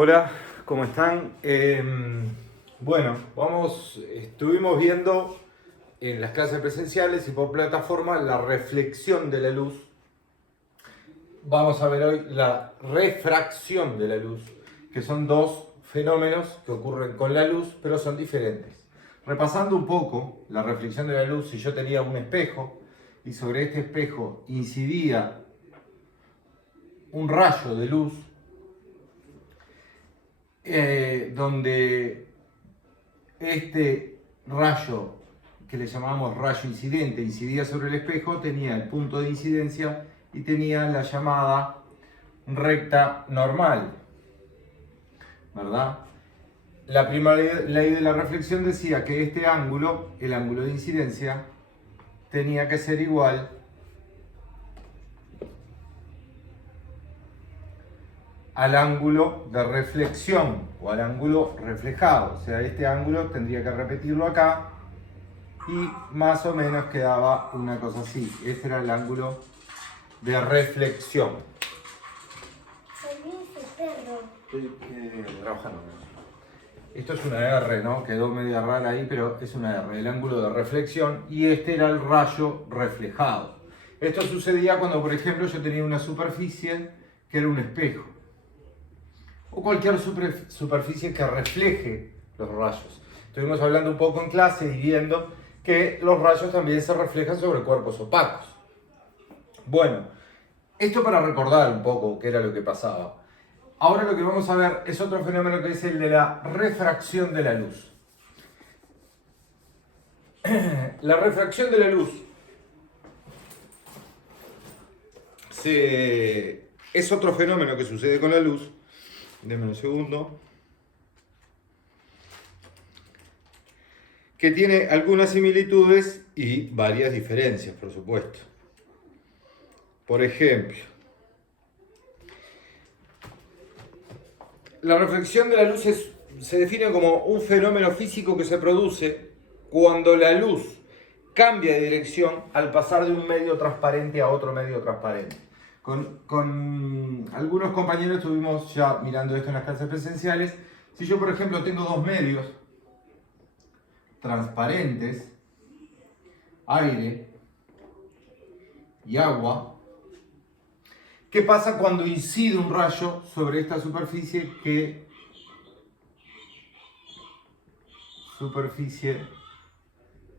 Hola, ¿cómo están? Estuvimos viendo en las clases presenciales y por plataforma la reflexión de la luz. Vamos a ver hoy la refracción de la luz, que son dos fenómenos que ocurren con la luz, pero son diferentes. Repasando un poco la reflexión de la luz, si yo tenía un espejo y sobre este espejo incidía un rayo de luz, donde este rayo, que le llamamos rayo incidente, incidía sobre el espejo, tenía el punto de incidencia y tenía la llamada recta normal, ¿verdad? La primera ley de la reflexión decía que este ángulo, el ángulo de incidencia, tenía que ser igual al ángulo de reflexión o al ángulo reflejado. O sea, este ángulo tendría que repetirlo acá y más o menos quedaba una cosa así. Este era el ángulo de reflexión. Estoy trabajando. Esto es una R, ¿no? Quedó media rara ahí, pero es una R, el ángulo de reflexión, y este era el rayo reflejado. Esto sucedía cuando, por ejemplo, yo tenía una superficie que era un espejo, o cualquier superficie que refleje los rayos. Estuvimos hablando un poco en clase y viendo que los rayos también se reflejan sobre cuerpos opacos. Bueno, esto para recordar un poco qué era lo que pasaba. Ahora lo que vamos a ver es otro fenómeno que es el de la refracción de la luz. La refracción de la luz es otro fenómeno que sucede con la luz. Denme un segundo. Que tiene algunas similitudes y varias diferencias, por supuesto. Por ejemplo, la reflexión de la luz se define como un fenómeno físico que se produce cuando la luz cambia de dirección al pasar de un medio transparente a otro medio transparente. Con algunos compañeros estuvimos ya mirando esto en las clases presenciales. Si yo, por ejemplo, tengo dos medios transparentes, aire y agua, ¿qué pasa cuando incide un rayo sobre esta superficie superficie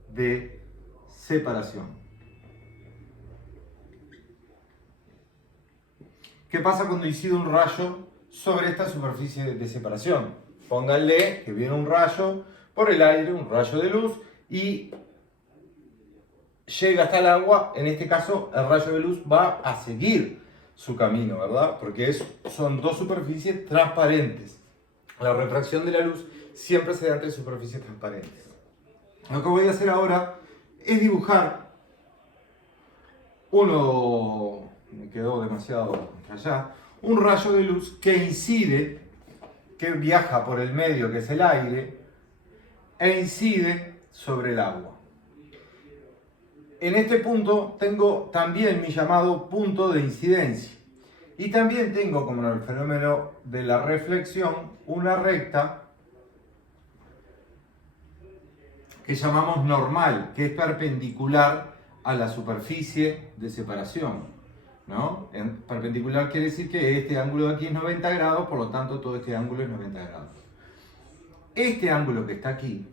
de separación? ¿Qué pasa cuando incide un rayo sobre esta superficie de separación? Pónganle que viene un rayo por el aire, un rayo de luz, y llega hasta el agua. En este caso, el rayo de luz va a seguir su camino, ¿verdad? Porque son dos superficies transparentes. La refracción de la luz siempre se da entre superficies transparentes. Lo que voy a hacer ahora es dibujar me quedó demasiado allá, un rayo de luz que incide, que viaja por el medio que es el aire, e incide sobre el agua. En este punto tengo también mi llamado punto de incidencia. Y también tengo, como en el fenómeno de la reflexión, una recta que llamamos normal, que es perpendicular a la superficie de separación, ¿no? Perpendicular quiere decir que este ángulo de aquí es 90 grados, por lo tanto todo este ángulo es 90 grados. Este ángulo que está aquí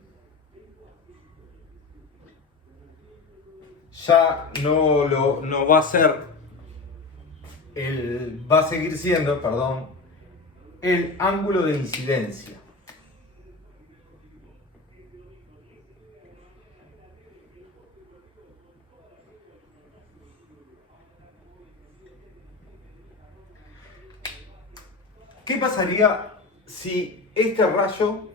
ya no va a ser, va a seguir siendo, perdón, el ángulo de incidencia. ¿Qué pasaría si este rayo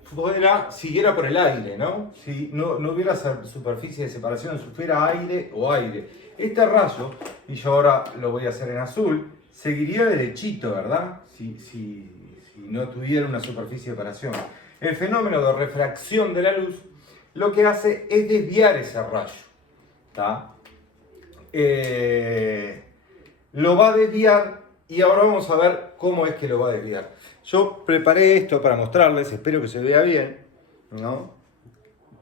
siguiera por el aire, ¿no? Si no hubiera superficie de separación, si fuera aire o aire. Este rayo, y yo ahora lo voy a hacer en azul, seguiría derechito, ¿verdad? Si no tuviera una superficie de separación. El fenómeno de refracción de la luz lo que hace es desviar ese rayo, ¿tá? Lo va a desviar. Y ahora vamos a ver cómo es que lo va a desviar. Yo preparé esto para mostrarles, espero que se vea bien, ¿no?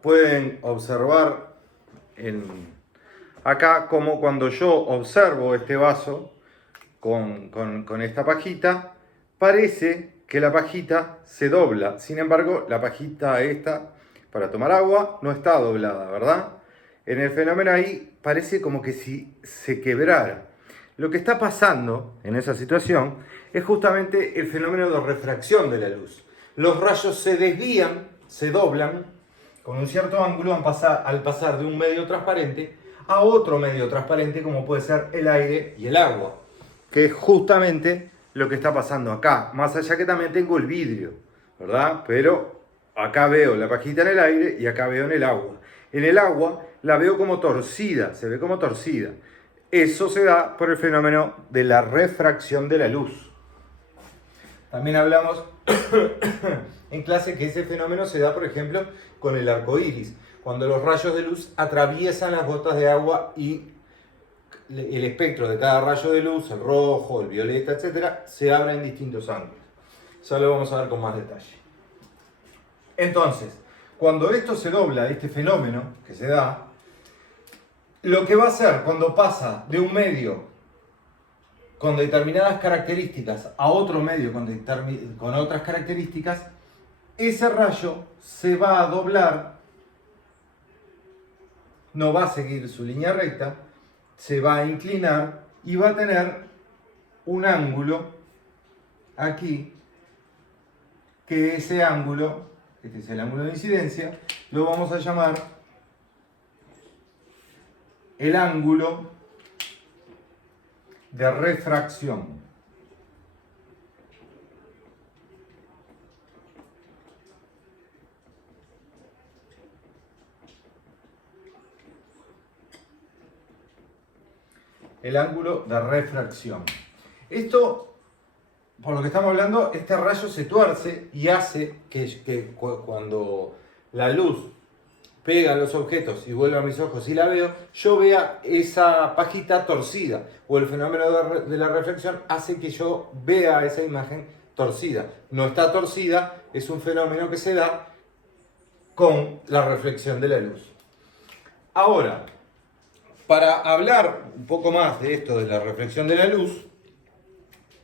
Pueden observar acá como cuando yo observo este vaso con esta pajita, parece que la pajita se dobla. Sin embargo, la pajita esta para tomar agua no está doblada, ¿verdad? En el fenómeno ahí parece como que si se quebrara. Lo que está pasando en esa situación es justamente el fenómeno de refracción de la luz. Los rayos se desvían, se doblan con un cierto ángulo al pasar de un medio transparente a otro medio transparente, como puede ser el aire y el agua, que es justamente lo que está pasando acá, más allá que también tengo el vidrio, ¿verdad? Pero acá veo la pajita en el aire y acá veo en el agua. En el agua la veo como torcida, se ve como torcida. Eso se da por el fenómeno de la refracción de la luz. También hablamos en clase que ese fenómeno se da, por ejemplo, con el arco iris, cuando los rayos de luz atraviesan las gotas de agua y el espectro de cada rayo de luz, el rojo, el violeta, etc., se abre en distintos ángulos. Ya lo vamos a ver con más detalle. Entonces, cuando esto se dobla, este fenómeno que se da, lo que va a hacer cuando pasa de un medio con determinadas características a otro medio con otras características, ese rayo se va a doblar, no va a seguir su línea recta, se va a inclinar y va a tener un ángulo aquí, que ese ángulo, este es el ángulo de incidencia, lo vamos a llamar el ángulo de refracción. El ángulo de refracción. Esto, por lo que estamos hablando, este rayo se tuerce y hace que cuando la luz pega a los objetos y vuelve a mis ojos y la veo, yo vea esa pajita torcida, o el fenómeno de la reflexión hace que yo vea esa imagen torcida. No está torcida, es un fenómeno que se da con la reflexión de la luz. Ahora, para hablar un poco más de esto de la reflexión de la luz,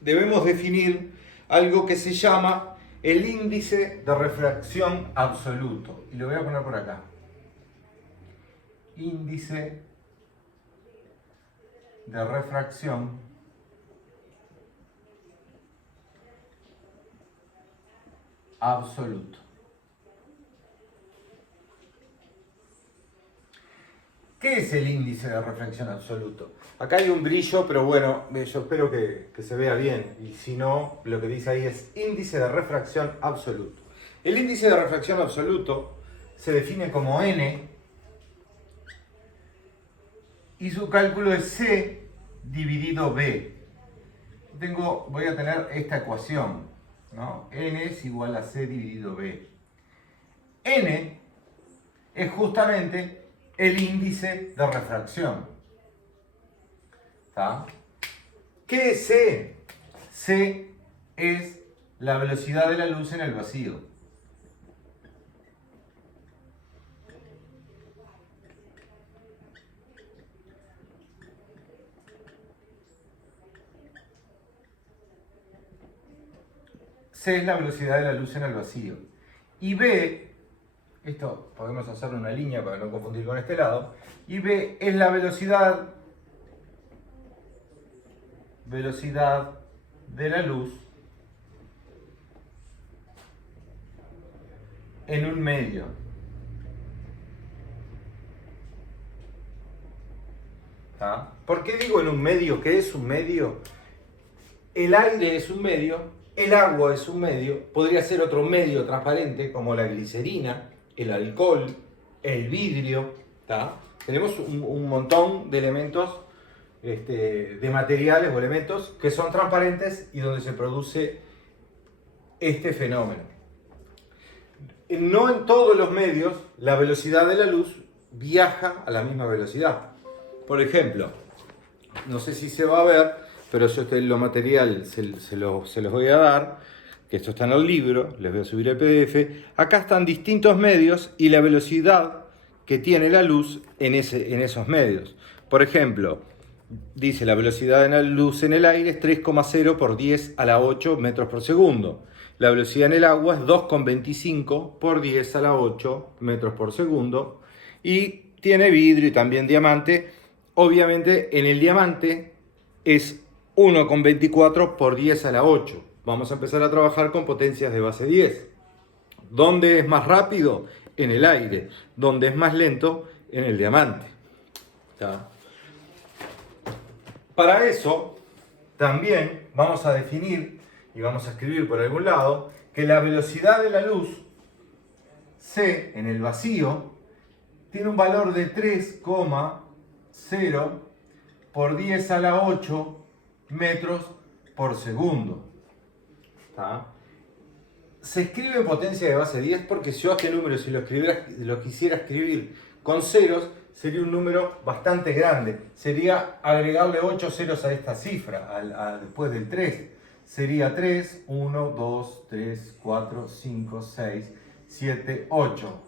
debemos definir algo que se llama el índice de refracción absoluto. Y lo voy a poner por acá. Índice de refracción absoluto. ¿Qué es el índice de refracción absoluto? Acá hay un brillo, pero bueno, yo espero que se vea bien. Y si no, lo que dice ahí es índice de refracción absoluto. El índice de refracción absoluto se define como N y su cálculo es C dividido B. Voy a tener esta ecuación, ¿no? N es igual a C dividido B. N es justamente el índice de refracción. ¿Está? ¿Qué es C? C es la velocidad de la luz en el vacío. C es la velocidad de la luz en el vacío. Y B, esto podemos hacerle una línea para no confundir con este lado, y B es la velocidad de la luz en un medio. ¿Está? ¿Por qué digo en un medio? ¿Qué es un medio? El aire es un medio, el agua es un medio, podría ser otro medio transparente como la glicerina, el alcohol, el vidrio, ¿tá? Tenemos un montón de elementos, de materiales o elementos que son transparentes y donde se produce este fenómeno. No en todos los medios la velocidad de la luz viaja a la misma velocidad. Por ejemplo, no sé si se va a ver, pero yo lo material se los voy a dar, que esto está en el libro, les voy a subir el PDF. Acá están distintos medios y la velocidad que tiene la luz en esos medios. Por ejemplo, dice la velocidad de la luz en el aire es 3,0 por 10 a la 8 metros por segundo. La velocidad en el agua es 2,25 por 10 a la 8 metros por segundo. Y tiene vidrio y también diamante. Obviamente en el diamante es 1,24 por 10 a la 8. Vamos a empezar a trabajar con potencias de base 10. ¿Dónde es más rápido? En el aire. ¿Dónde es más lento? En el diamante. ¿Está? Para eso, también vamos a definir y vamos a escribir por algún lado que la velocidad de la luz, C, en el vacío, tiene un valor de 3,0 por 10 a la 8 metros por segundo. ¿Está? Se escribe potencia de base 10 porque si yo este número, si lo quisiera escribir con ceros, sería un número bastante grande. Sería agregarle 8 ceros a esta cifra, después del 3. Sería 3, 1, 2, 3, 4, 5, 6, 7, 8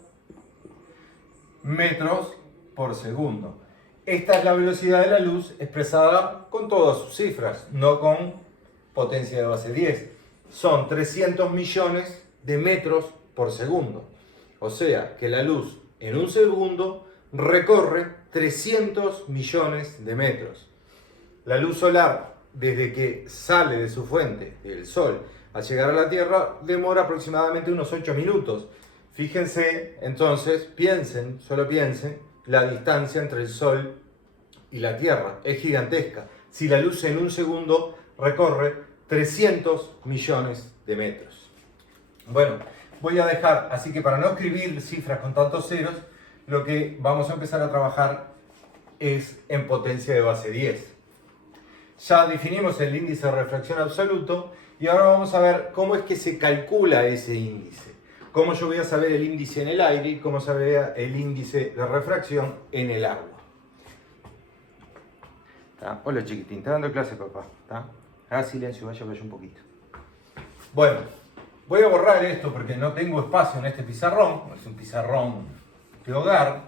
metros por segundo. Esta es la velocidad de la luz expresada con todas sus cifras, no con potencia de base 10. Son 300 millones de metros por segundo. O sea que la luz en un segundo recorre 300 millones de metros. La luz solar, desde que sale de su fuente, del sol, al llegar a la Tierra, demora aproximadamente unos 8 minutos. Fíjense, entonces, solo piensen, la distancia entre el sol y la Tierra es gigantesca. Si la luz en un segundo recorre 300 millones de metros. Bueno, voy a dejar, así que para no escribir cifras con tantos ceros, lo que vamos a empezar a trabajar es en potencia de base 10. Ya definimos el índice de refracción absoluto y ahora vamos a ver cómo es que se calcula ese índice. Cómo yo voy a saber el índice en el aire y cómo saber el índice de refracción en el agua. ¿Está? Hola chiquitín, ¿está dando clase papá? ¿Está? Haga silencio, vaya un poquito. Bueno, voy a borrar esto porque no tengo espacio en este pizarrón. Es un pizarrón de hogar,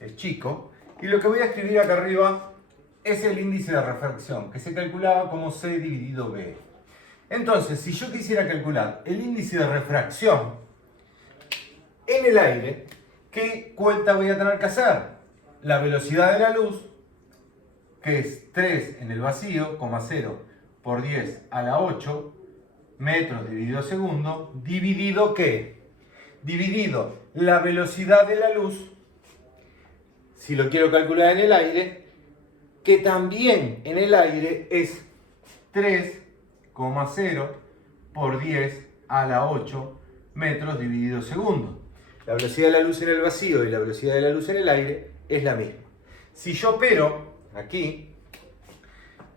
es chico. Y lo que voy a escribir acá arriba es el índice de refracción, que se calculaba como C dividido B. Entonces, si yo quisiera calcular el índice de refracción en el aire, ¿qué cuenta voy a tener que hacer? La velocidad de la luz, que es 3 en el vacío, 0 por 10 a la 8 metros dividido segundo, dividido ¿qué? Dividido la velocidad de la luz, si lo quiero calcular en el aire, que también en el aire es 3,0 por 10 a la 8 metros dividido segundo. La velocidad de la luz en el vacío y la velocidad de la luz en el aire es la misma. Si yo opero aquí,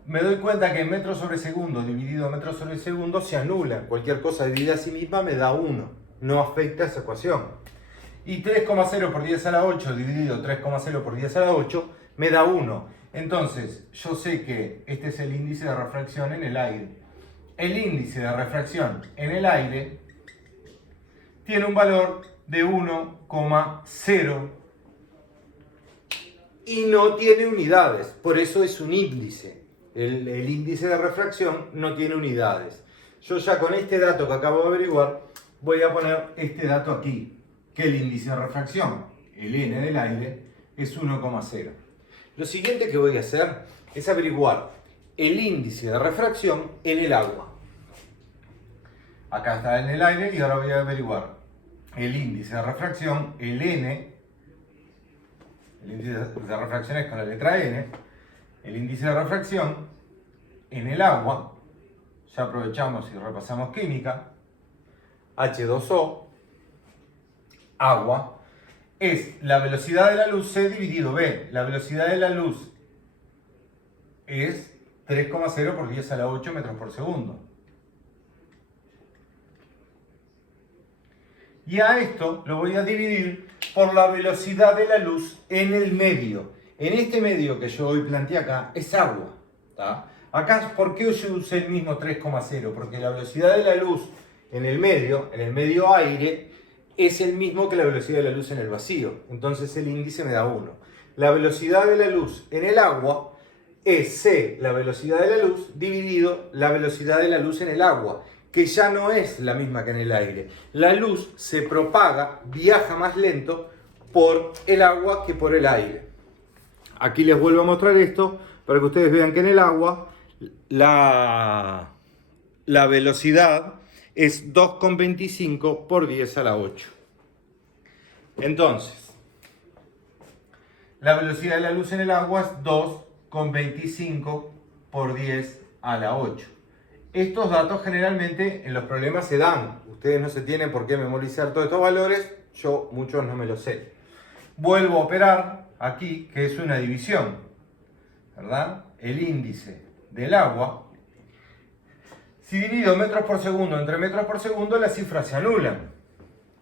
me doy cuenta que metros sobre segundo dividido metros sobre segundo se anula. Cualquier cosa dividida a sí misma me da 1. No afecta esa ecuación. Y 3,0 por 10 a la 8 dividido 3,0 por 10 a la 8 me da 1. Entonces, yo sé que este es el índice de refracción en el aire. El índice de refracción en el aire tiene un valor de 1,0 y no tiene unidades. Por eso es un índice. El índice de refracción no tiene unidades. Yo ya con este dato que acabo de averiguar, voy a poner este dato aquí, que el índice de refracción, el N del aire, es 1,0. Lo siguiente que voy a hacer es averiguar el índice de refracción en el agua. Acá está en el aire y ahora voy a averiguar el índice de refracción, el N, el índice de refracción es con la letra N, el índice de refracción en el agua, ya aprovechamos y repasamos química, H2O, agua, es la velocidad de la luz C dividido B. La velocidad de la luz es 3,0 por 10 a la 8 metros por segundo. Y a esto lo voy a dividir por la velocidad de la luz en el medio. En este medio que yo hoy planteé acá es agua. ¿Tá? Acá, ¿por qué yo usé el mismo 3,0? Porque la velocidad de la luz en el medio aire, es el mismo que la velocidad de la luz en el vacío. Entonces el índice me da 1. La velocidad de la luz en el agua es C, la velocidad de la luz, dividido la velocidad de la luz en el agua, que ya no es la misma que en el aire. La luz se propaga, viaja más lento por el agua que por el aire. Aquí les vuelvo a mostrar esto para que ustedes vean que en el agua la velocidad es 2,25 por 10 a la 8. Entonces, la velocidad de la luz en el agua es 2,25 por 10 a la 8. Estos datos generalmente en los problemas se dan. Ustedes no se tienen por qué memorizar todos estos valores. Yo muchos no me los sé. Vuelvo a operar aquí, que es una división, ¿verdad? El índice del agua. Si divido metros por segundo entre metros por segundo, las cifras se anulan,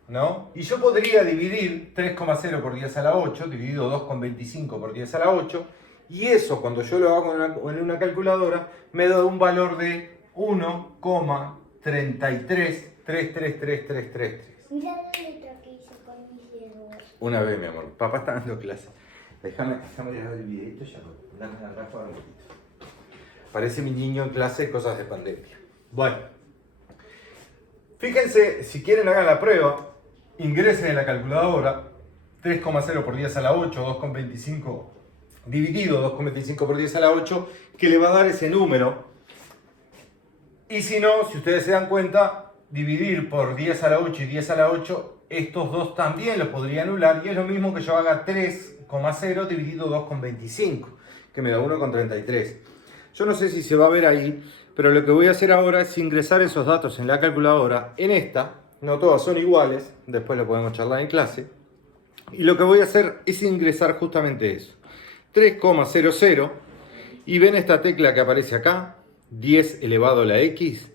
¿no? Y yo podría dividir 3,0 por 10 a la 8, dividido 2,25 por 10 a la 8, y eso cuando yo lo hago en una calculadora, me da un valor de 1,33333333. Mira la letra que hice con mis dedos. Una vez, mi amor. Papá está dando clase. Déjame dejar el videito ya. Dame la Rafa un poquito. Parece mi niño en clase, cosas de pandemia. Bueno. Fíjense, si quieren hagan la prueba, ingresen en la calculadora 3,0 por 10 a la 8, 2,25 dividido 2,25 por 10 a la 8, que le va a dar ese número. Y si no, si ustedes se dan cuenta, dividir por 10 a la 8 y 10 a la 8, estos dos también los podría anular, y es lo mismo que yo haga 3,0 dividido 2,25, que me da 1,33. Yo no sé si se va a ver ahí, pero lo que voy a hacer ahora es ingresar esos datos en la calculadora, en esta, no todas son iguales, después lo podemos charlar en clase, y lo que voy a hacer es ingresar justamente eso, 3,00, y ven esta tecla que aparece acá, 10 elevado a la x.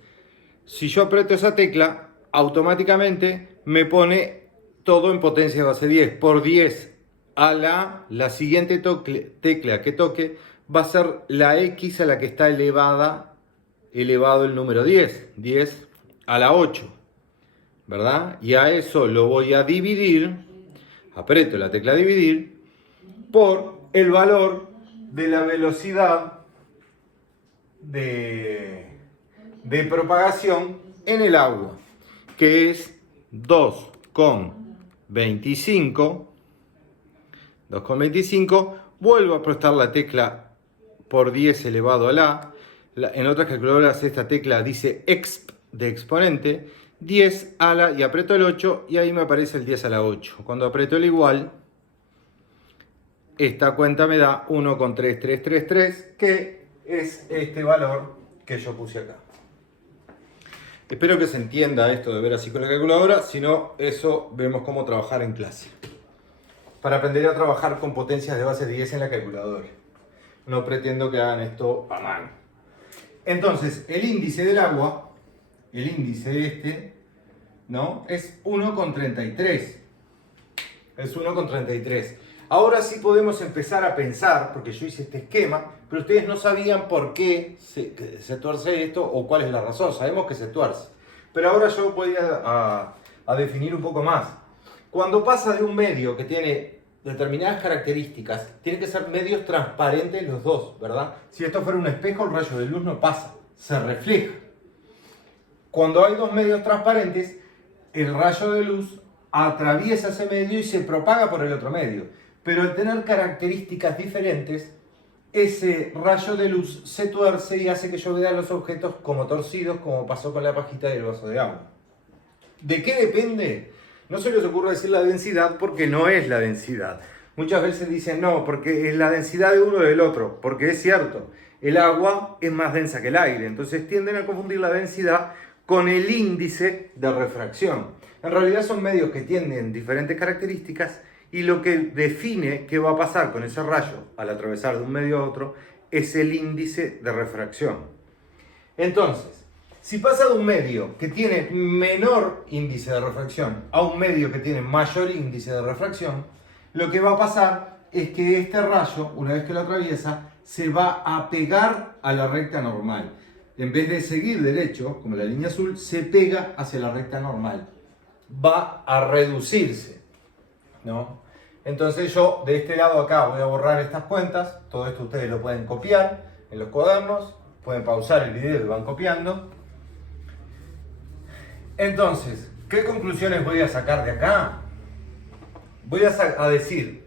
Si yo aprieto esa tecla, automáticamente me pone todo en potencia base 10. Por 10 a la siguiente tecla que toque va a ser la x a la que está elevado el número 10. 10 a la 8, ¿verdad? Y a eso lo voy a dividir, aprieto la tecla dividir, por el valor de la velocidad de propagación en el agua, que es 2,25. Vuelvo a prestar la tecla por 10 elevado a la. En otras calculadoras esta tecla dice exp de exponente, 10 a la, y aprieto el 8 y ahí me aparece el 10 a la 8. Cuando aprieto el igual, esta cuenta me da 1,3333, que es este valor que yo puse acá. Espero que se entienda esto de ver así con la calculadora, si no, eso vemos cómo trabajar en clase. Para aprender a trabajar con potencias de base 10 en la calculadora. No pretendo que hagan esto a mano. Entonces, el índice del agua, el índice este, ¿no? Es 1,33. Es 1,33. Ahora sí podemos empezar a pensar, porque yo hice este esquema, pero ustedes no sabían por qué se tuerce esto o cuál es la razón. Sabemos que se tuerce. Pero ahora yo voy a definir un poco más. Cuando pasa de un medio que tiene determinadas características, tienen que ser medios transparentes los dos, ¿verdad? Si esto fuera un espejo, el rayo de luz no pasa, se refleja. Cuando hay dos medios transparentes, el rayo de luz atraviesa ese medio y se propaga por el otro medio. Pero al tener características diferentes, ese rayo de luz se tuerce y hace que yo vea los objetos como torcidos, como pasó con la pajita del vaso de agua. ¿De qué depende? No se les ocurre decir la densidad porque no es la densidad. Muchas veces dicen no, porque es la densidad de uno o del otro, porque es cierto, el agua es más densa que el aire, entonces tienden a confundir la densidad con el índice de refracción. En realidad son medios que tienen diferentes características, y lo que define qué va a pasar con ese rayo al atravesar de un medio a otro es el índice de refracción. Entonces, si pasa de un medio que tiene menor índice de refracción a un medio que tiene mayor índice de refracción, lo que va a pasar es que este rayo, una vez que lo atraviesa, se va a pegar a la recta normal. En vez de seguir derecho, como la línea azul, se pega hacia la recta normal. Va a reducirse, ¿no? Entonces yo de este lado acá voy a borrar estas cuentas. Todo esto ustedes lo pueden copiar en los cuadernos. Pueden pausar el video y van copiando. Entonces, ¿qué conclusiones voy a sacar de acá? Voy a decir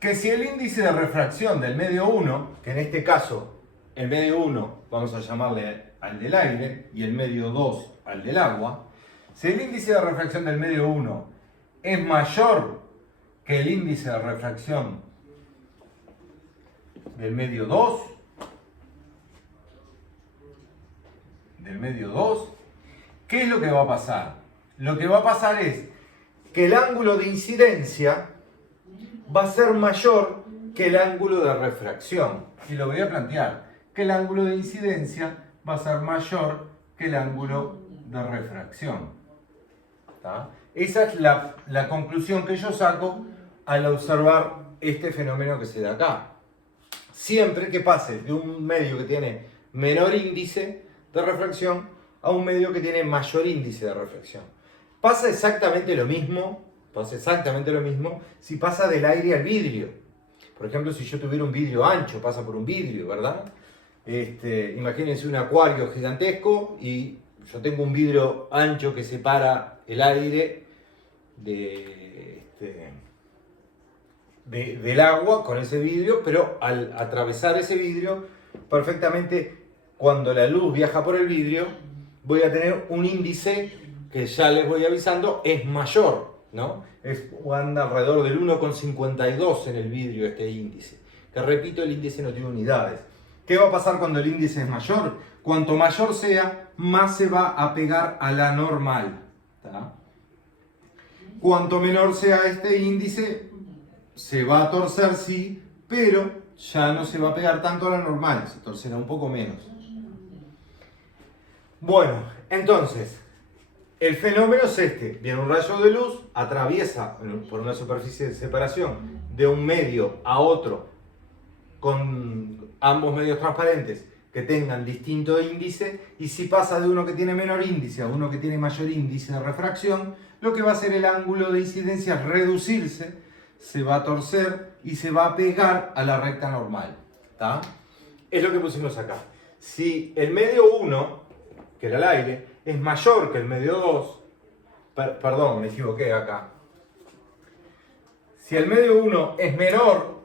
que si el índice de refracción del medio 1, que en este caso el medio 1 vamos a llamarle al del aire y el medio 2 al del agua, si el índice de refracción del medio 1 es mayor que el índice de refracción del medio 2, ¿qué es lo que va a pasar? Lo que va a pasar es que el ángulo de incidencia va a ser mayor que el ángulo de refracción. Y lo voy a plantear, que el ángulo de incidencia va a ser mayor que el ángulo de refracción. ¿Tá? Esa es la conclusión que yo saco al observar este fenómeno que se da acá. Siempre que pase de un medio que tiene menor índice de refracción a un medio que tiene mayor índice de refracción. Pasa exactamente lo mismo si pasa del aire al vidrio. Por ejemplo, si yo tuviera un vidrio ancho, pasa por un vidrio, ¿verdad? Imagínense un acuario gigantesco y yo tengo un vidrio ancho que separa el aire del agua con ese vidrio, pero al atravesar ese vidrio, perfectamente, cuando la luz viaja por el vidrio, voy a tener un índice que ya les voy avisando, es mayor, ¿no? Anda alrededor del 1,52 en el vidrio este índice. Que repito, el índice no tiene unidades. ¿Qué va a pasar cuando el índice es mayor? Cuanto mayor sea, más se va a pegar a la normal. ¿Tá? Cuanto menor sea este índice, se va a torcer, sí, pero ya no se va a pegar tanto a la normal, se torcerá un poco menos. Bueno, entonces, el fenómeno es este. Viene un rayo de luz, atraviesa por una superficie de separación de un medio a otro con ambos medios transparentes que tengan distinto índice, y si pasa de uno que tiene menor índice a uno que tiene mayor índice de refracción, lo que va a hacer el ángulo de incidencia es reducirse, se va a torcer y se va a pegar a la recta normal. ¿Tá? Es lo que pusimos acá. Si el medio 1, que era el aire, es mayor que el medio 2, perdón, me equivoqué acá. Si el medio 1 es menor,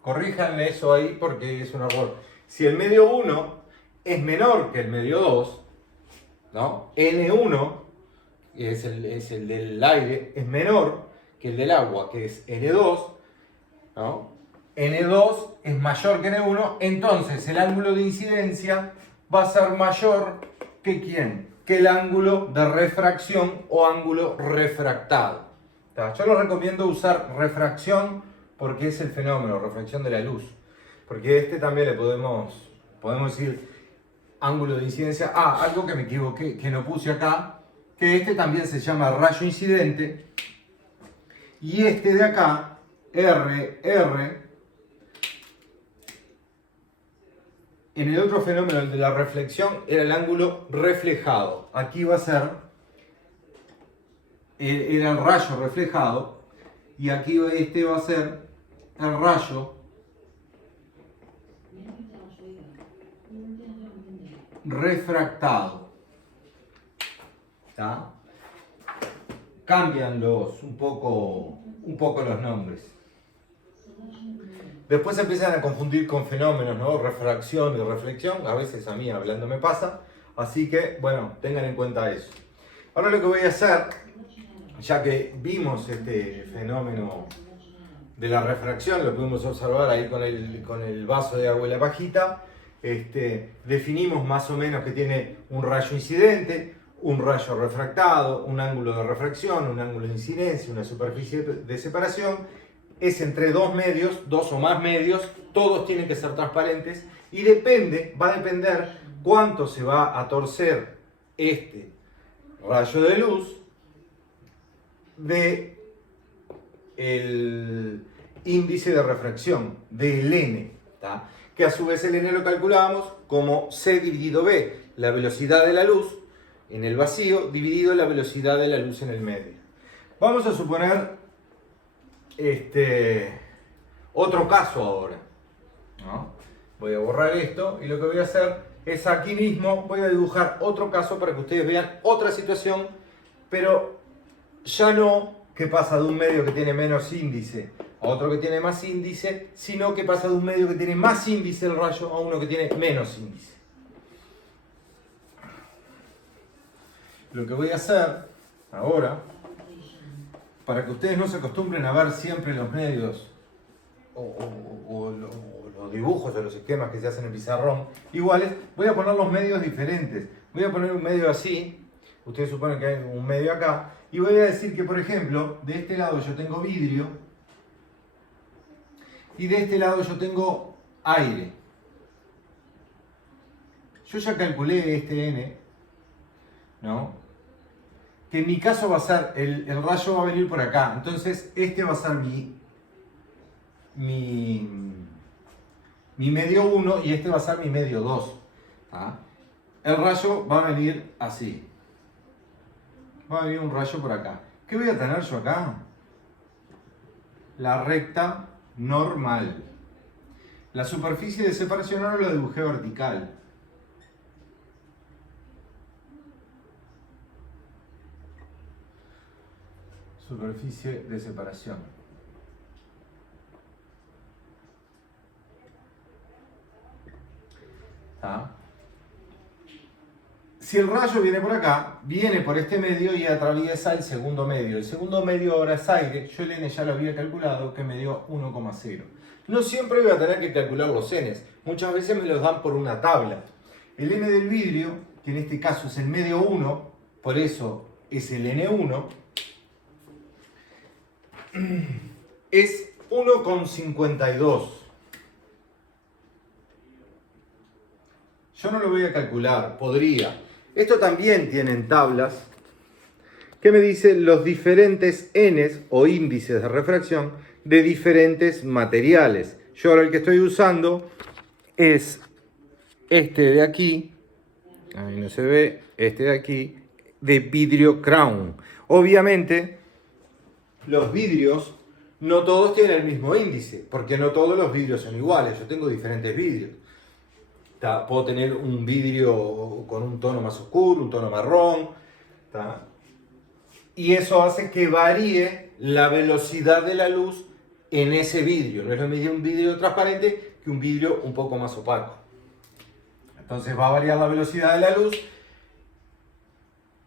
corríjanle eso ahí porque es un error. Si el medio 1 es menor que el medio 2, ¿no? N1, que es el del aire, es menor que el del agua, que es N2, ¿no? N2 es mayor que N1, entonces el ángulo de incidencia va a ser mayor que ¿quién? Que el ángulo de refracción o ángulo refractado. Yo les recomiendo usar refracción porque es el fenómeno, refracción de la luz. Porque también le podemos decir ángulo de incidencia. Algo que me equivoqué, que no puse acá, que también se llama rayo incidente. Y de acá, R, en el otro fenómeno, el de la reflexión, era el ángulo reflejado. Aquí va a ser, era el rayo reflejado, y aquí va a ser el rayo refractado. ¿Tá? Cambian un poco los nombres. Después se empiezan a confundir con fenómenos, ¿no? Refracción y reflexión. A veces a mí hablando me pasa. Así que, bueno, tengan en cuenta eso. Ahora lo que voy a hacer, ya que vimos este fenómeno de la refracción, lo pudimos observar ahí con el vaso de agua y la pajita, definimos más o menos que tiene un rayo incidente, un rayo refractado, un ángulo de refracción, un ángulo de incidencia, una superficie de separación. Es entre dos medios, dos o más medios, todos tienen que ser transparentes y va a depender cuánto se va a torcer este rayo de luz de el índice de refracción, del N. ¿tá? Que a su vez el n lo calculábamos como c dividido b, la velocidad de la luz en el vacío dividido la velocidad de la luz en el medio. Vamos a suponer otro caso ahora, ¿no? Voy a borrar esto y lo que voy a hacer es aquí mismo voy a dibujar otro caso para que ustedes vean otra situación, pero ya no que pasa de un medio que tiene menos índice a otro que tiene más índice, sino que pasa de un medio que tiene más índice el rayo a uno que tiene menos índice. Lo que voy a hacer ahora, para que ustedes no se acostumbren a ver siempre los medios o los dibujos o los esquemas que se hacen en pizarrón iguales, voy a poner los medios diferentes. Voy a poner un medio así, ustedes suponen que hay un medio acá, y voy a decir que, por ejemplo, de este lado yo tengo vidrio y de este lado yo tengo aire. Yo ya calculé este n, ¿no? Que en mi caso va a ser, el rayo va a venir por acá, entonces este va a ser mi medio 1 y este va a ser mi medio 2. ¿Ah? El rayo va a venir así. Va a venir un rayo por acá. ¿Qué voy a tener yo acá? La recta normal. La superficie de separación ahora la dibujé vertical. Superficie de separación. ¿Ah? Si el rayo viene por acá, viene por este medio y atraviesa el segundo medio. El segundo medio ahora es aire. Yo el n ya lo había calculado, que me dio 1,0. No siempre voy a tener que calcular los n's. Muchas veces me los dan por una tabla. El n del vidrio, que en este caso es el medio 1, por eso es el n1, es 1,52. Yo no lo voy a calcular, podría. Esto también tienen tablas que me dicen los diferentes n's o índices de refracción de diferentes materiales. Yo ahora el que estoy usando es este de aquí, ahí no se ve, este de aquí, de vidrio Crown. Obviamente, los vidrios no todos tienen el mismo índice, porque no todos los vidrios son iguales. Yo tengo diferentes vidrios. Puedo tener un vidrio con un tono más oscuro, un tono marrón. Y eso hace que varíe la velocidad de la luz en ese vidrio. No es lo mismo un vidrio transparente que un vidrio un poco más opaco. Entonces va a variar la velocidad de la luz.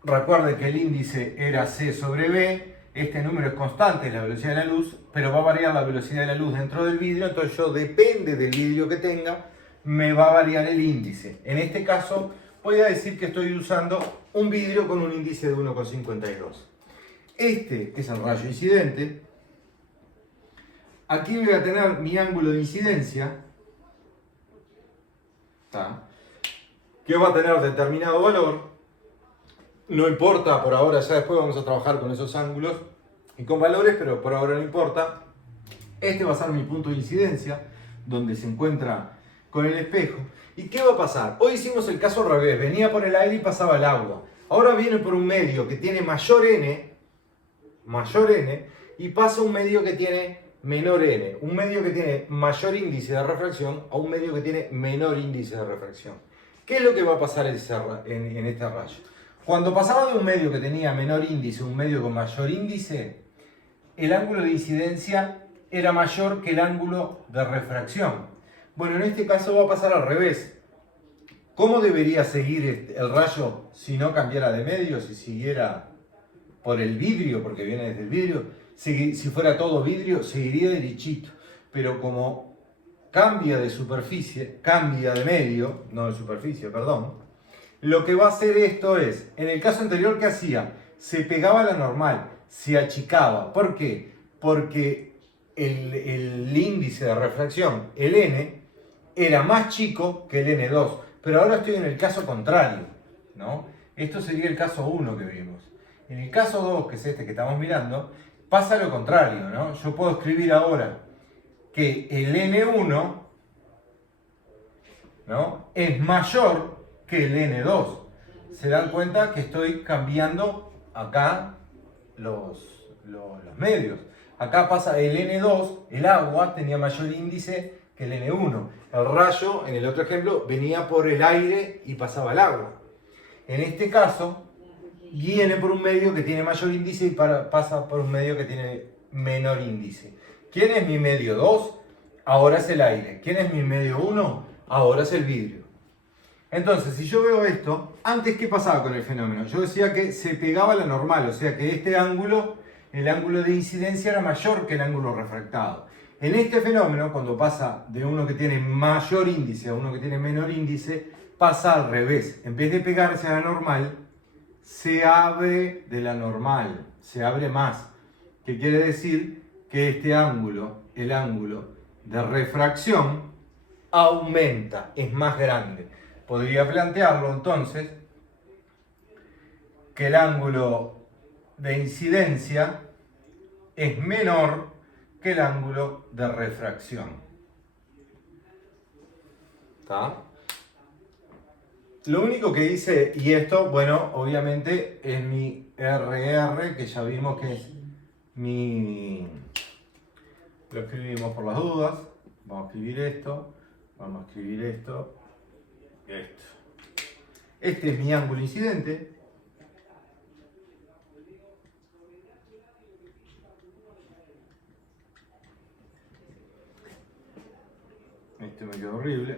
Recuerden que el índice era C sobre B. Este número es constante, la velocidad de la luz, pero va a variar la velocidad de la luz dentro del vidrio. Entonces yo, depende del vidrio que tenga, me va a variar el índice. En este caso voy a decir que estoy usando un vidrio con un índice de 1,52. Este es el rayo incidente. Aquí voy a tener mi ángulo de incidencia, que va a tener determinado valor. No importa por ahora, ya después vamos a trabajar con esos ángulos y con valores, pero por ahora no importa. Este va a ser mi punto de incidencia, donde se encuentra con el espejo. ¿Y qué va a pasar? Hoy hicimos el caso al revés, venía por el aire y pasaba el agua. Ahora viene por un medio que tiene mayor n, y pasa un medio que tiene menor n. Un medio que tiene mayor índice de refracción a un medio que tiene menor índice de refracción. ¿Qué es lo que va a pasar en este rayo? Cuando pasaba de un medio que tenía menor índice a un medio con mayor índice, el ángulo de incidencia era mayor que el ángulo de refracción. Bueno, en este caso va a pasar al revés. ¿Cómo debería seguir el rayo si no cambiara de medio, si siguiera por el vidrio, porque viene desde el vidrio? Si fuera todo vidrio, seguiría derechito. Pero como cambia de superficie, cambia de medio, no de superficie, perdón, lo que va a hacer esto es, en el caso anterior, ¿qué hacía? Se pegaba a la normal, se achicaba. ¿Por qué? Porque el índice de refracción, el n, era más chico que el n2. Pero ahora estoy en el caso contrario, ¿no? Esto sería el caso 1 que vimos. En el caso 2, que es este que estamos mirando, pasa lo contrario, ¿no? Yo puedo escribir ahora que el n1 ¿no? Es mayor que el N2. Se dan cuenta que estoy cambiando acá los medios. Acá pasa el N2, el agua tenía mayor índice que el N1. El rayo, en el otro ejemplo, venía por el aire y pasaba el agua. En este caso, viene por un medio que tiene mayor índice y pasa por un medio que tiene menor índice. ¿Quién es mi medio 2? Ahora es el aire. ¿Quién es mi medio 1? Ahora es el vidrio. Entonces, si yo veo esto, antes, ¿qué pasaba con el fenómeno? Yo decía que se pegaba a la normal, o sea que este ángulo, el ángulo de incidencia era mayor que el ángulo refractado. En este fenómeno, cuando pasa de uno que tiene mayor índice a uno que tiene menor índice, pasa al revés. En vez de pegarse a la normal, se abre de la normal, se abre más. ¿Qué quiere decir? Que este ángulo, el ángulo de refracción, aumenta, es más grande. Podría plantearlo entonces que el ángulo de incidencia es menor que el ángulo de refracción. ¿Está? Lo único que hice, y esto, bueno, obviamente es mi RR, que ya vimos que es mi... Lo escribimos por las dudas. Vamos a escribir esto, vamos a escribir esto. Esto. Este es mi ángulo incidente. Este me quedó horrible.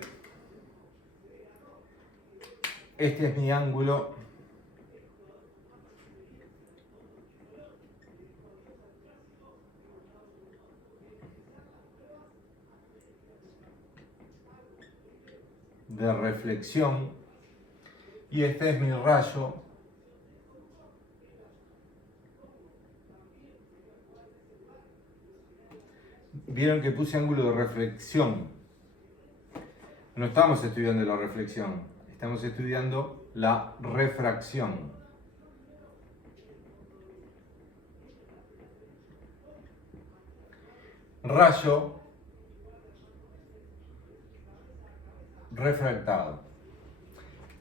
Este es mi ángulo de reflexión. Y este es mi rayo vieron que puse ángulo de reflexión. No estamos estudiando la reflexión, estamos estudiando la refracción. Rayo refractado.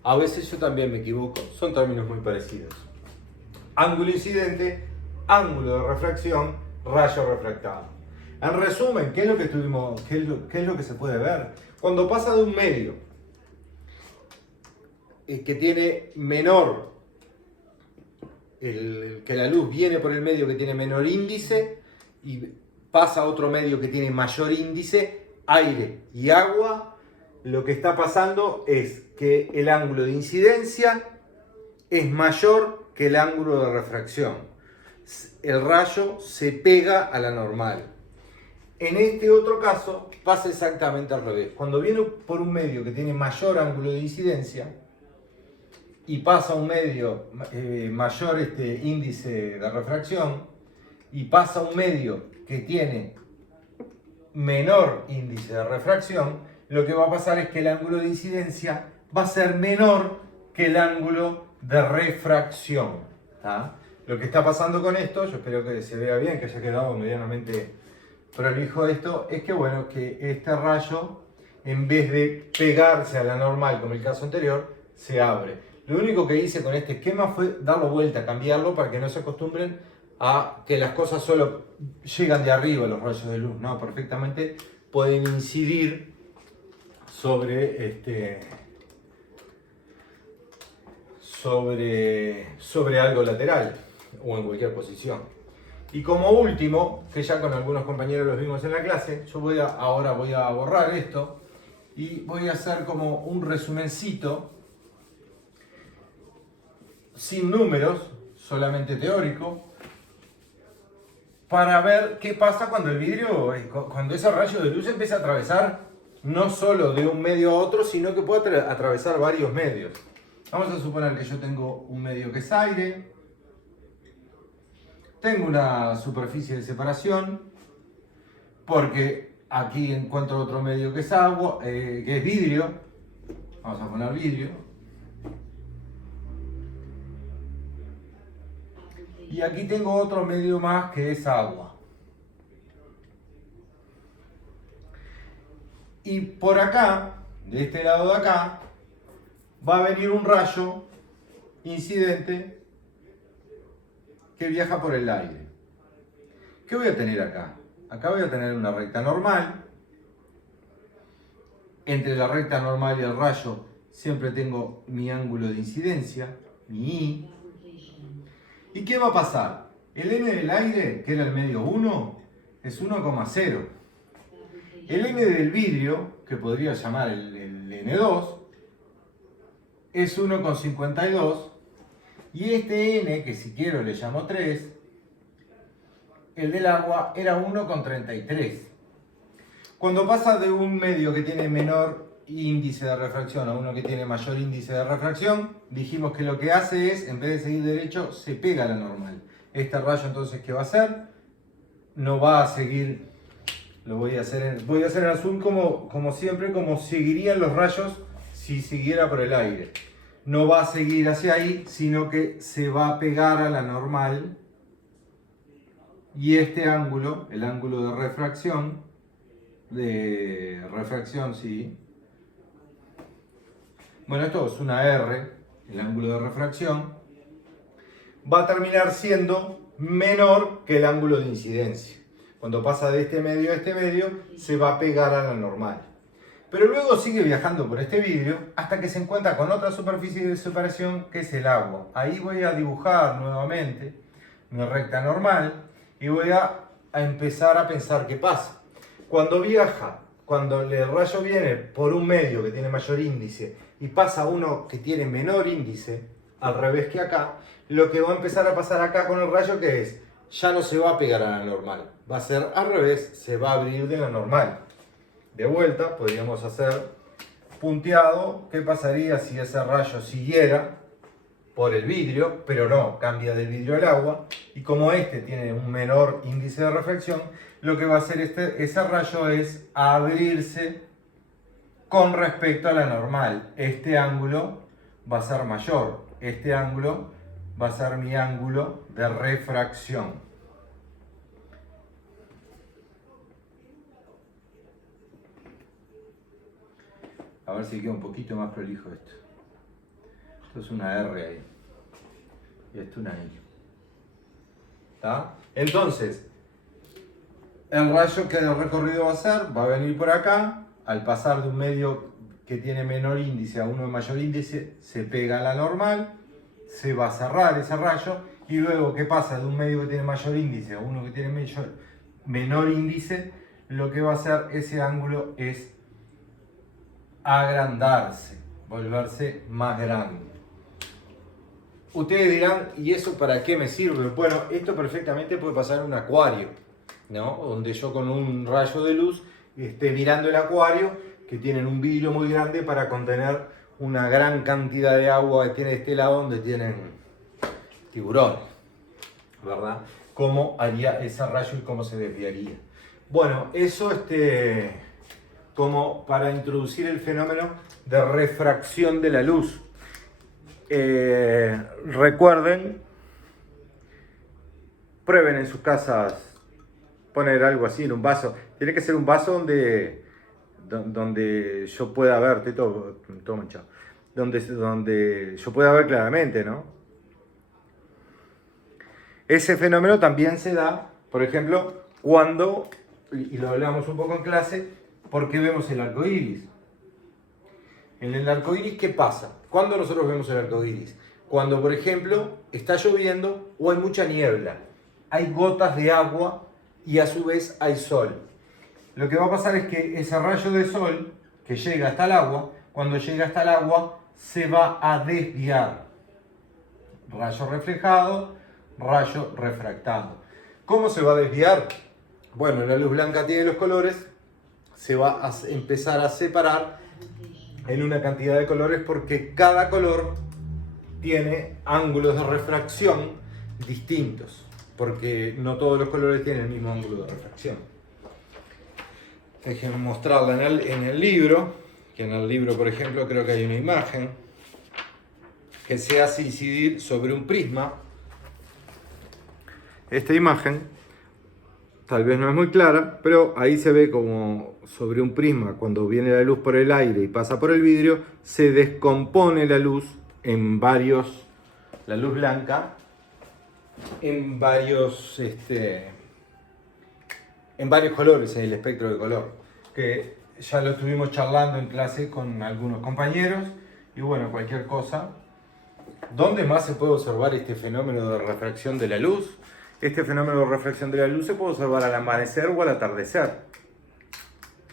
A veces yo también me equivoco, son términos muy parecidos. Ángulo incidente, ángulo de refracción, rayo refractado. En resumen, ¿qué es lo que estuvimos, qué es lo que se puede ver? Cuando pasa de un medio que tiene menor, que la luz viene por el medio que tiene menor índice y pasa a otro medio que tiene mayor índice, aire y agua, lo que está pasando es que el ángulo de incidencia es mayor que el ángulo de refracción. El rayo se pega a la normal. En este otro caso pasa exactamente al revés. Cuando viene por un medio que tiene mayor ángulo de incidencia y pasa a un medio mayor índice de refracción y pasa a un medio que tiene menor índice de refracción, lo que va a pasar es que el ángulo de incidencia va a ser menor que el ángulo de refracción. ¿Tá? Lo que está pasando con esto, yo espero que se vea bien, que haya quedado medianamente prolijo esto, es que bueno, que este rayo, en vez de pegarse a la normal como el caso anterior, se abre. Lo único que hice con este esquema fue darlo vuelta, cambiarlo para que no se acostumbren a que las cosas solo llegan de arriba, los rayos de luz, no, perfectamente pueden incidir sobre sobre algo lateral o en cualquier posición. Y como último, que ya con algunos compañeros los vimos en la clase, yo ahora voy a borrar esto y voy a hacer como un resumencito sin números, solamente teórico, para ver qué pasa cuando el vidrio, cuando ese rayo de luz empieza a atravesar no solo de un medio a otro, sino que puede atravesar varios medios. Vamos a suponer que yo tengo un medio que es aire, tengo una superficie de separación, porque aquí encuentro otro medio que es agua, que es vidrio. Vamos a poner vidrio. Y aquí tengo otro medio más que es agua. Y por acá, de este lado de acá, va a venir un rayo incidente que viaja por el aire. ¿Qué voy a tener acá? Acá voy a tener una recta normal. Entre la recta normal y el rayo siempre tengo mi ángulo de incidencia, mi I. ¿Y qué va a pasar? El n del aire, que era el medio 1, es 1,0. El n del vidrio, que podría llamar el n2, es 1,52. Y este n, que si quiero le llamo 3, el del agua era 1,33. Cuando pasa de un medio que tiene menor índice de refracción a uno que tiene mayor índice de refracción, dijimos que lo que hace es, en vez de seguir derecho, se pega a la normal. Este rayo entonces, ¿qué va a hacer? No va a seguir, voy a hacer en azul como siempre, como seguirían los rayos si siguiera por el aire. No va a seguir hacia ahí, sino que se va a pegar a la normal. Y este ángulo, el ángulo de refracción, sí. Bueno, esto es una R, el ángulo de refracción, va a terminar siendo menor que el ángulo de incidencia. Cuando pasa de este medio a este medio, se va a pegar a la normal. Pero luego sigue viajando por este vidrio hasta que se encuentra con otra superficie de separación que es el agua. Ahí voy a dibujar nuevamente mi recta normal y voy a empezar a pensar qué pasa. Cuando viaja, cuando el rayo viene por un medio que tiene mayor índice y pasa uno que tiene menor índice, al revés que acá, lo que va a empezar a pasar acá con el rayo que es, ya no se va a pegar a la normal, va a ser al revés, se va a abrir de la normal. De vuelta, podríamos hacer punteado, ¿qué pasaría si ese rayo siguiera por el vidrio, pero no, cambia del vidrio al agua, y como este tiene un menor índice de reflexión, lo que va a hacer ese rayo es abrirse con respecto a la normal. Este ángulo va a ser mayor, este ángulo va a ser mi ángulo de refracción. A ver si queda un poquito más prolijo esto. Esto es una R ahí. Y esto una I. ¿Está? Entonces, el rayo que el recorrido va a hacer, va a venir por acá. Al pasar de un medio que tiene menor índice a uno de mayor índice, se pega a la normal. Se va a cerrar ese rayo. Y luego, ¿qué pasa? De un medio que tiene mayor índice a uno que tiene menor índice, lo que va a hacer ese ángulo es agrandarse, volverse más grande. Ustedes dirán, ¿y eso para qué me sirve? Bueno, esto perfectamente puede pasar en un acuario, ¿no? Donde yo con un rayo de luz esté mirando el acuario, que tienen un vidrio muy grande para contener una gran cantidad de agua que tiene este lado donde tienen tiburones, ¿verdad? ¿Cómo haría ese rayo y cómo se desviaría? Bueno, eso como para introducir el fenómeno de refracción de la luz. Recuerden, prueben en sus casas poner algo así en un vaso. Tiene que ser un vaso donde yo pueda ver, estoy todo manchado, donde yo pueda ver claramente, ¿no? Ese fenómeno también se da, por ejemplo, cuando, y lo hablamos un poco en clase, ¿por qué vemos el arco iris? En el arco iris, ¿qué pasa? ¿Cuándo nosotros vemos el arco iris? Cuando, por ejemplo, está lloviendo o hay mucha niebla. Hay gotas de agua y a su vez hay sol. Lo que va a pasar es que ese rayo de sol que llega hasta el agua, cuando llega hasta el agua, se va a desviar. Rayo reflejado, rayo refractado. ¿Cómo se va a desviar? Bueno, la luz blanca tiene los colores, se va a empezar a separar en una cantidad de colores porque cada color tiene ángulos de refracción distintos, porque no todos los colores tienen el mismo ángulo de refracción. Déjenme mostrarla en el libro, que en el libro, por ejemplo, creo que hay una imagen que se hace incidir sobre un prisma. Esta imagen tal vez no es muy clara, pero ahí se ve como sobre un prisma, cuando viene la luz por el aire y pasa por el vidrio, se descompone la luz en varios, la luz blanca, en varios colores, en el espectro de color, que ya lo estuvimos charlando en clase con algunos compañeros, y bueno, cualquier cosa. ¿Dónde más se puede observar este fenómeno de refracción de la luz? Este fenómeno de refracción de la luz se puede observar al amanecer o al atardecer.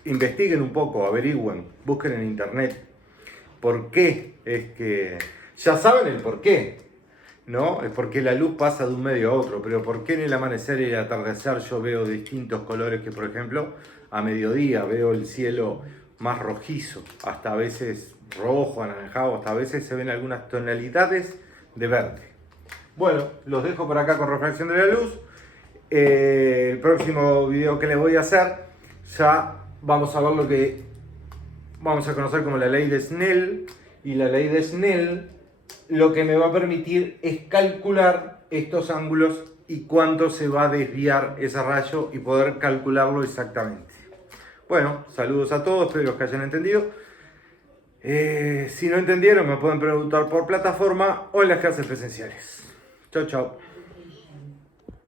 Investiguen un poco, averigüen, busquen en internet. ¿Por qué? Es que ya saben el por qué, ¿no? Es porque la luz pasa de un medio a otro, pero ¿por qué en el amanecer y el atardecer yo veo distintos colores que, por ejemplo, a mediodía veo el cielo más rojizo, hasta a veces rojo, anaranjado, hasta a veces se ven algunas tonalidades de verde? Bueno, los dejo por acá con refracción de la luz. El próximo video que les voy a hacer, ya vamos a ver lo que vamos a conocer como la ley de Snell. Y la ley de Snell lo que me va a permitir es calcular estos ángulos y cuánto se va a desviar ese rayo y poder calcularlo exactamente. Bueno, saludos a todos, espero que hayan entendido. Si no entendieron, me pueden preguntar por plataforma o en las clases presenciales. Chau, chau.